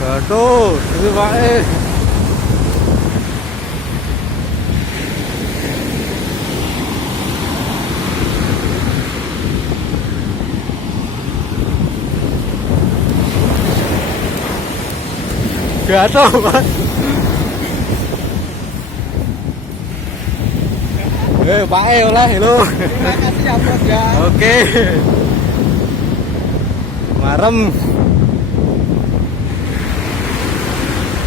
Aduh, itu Pak Jatuh, Pak. Pak oleh lo. Terima kasih ya Bos ya. Oke. Marem.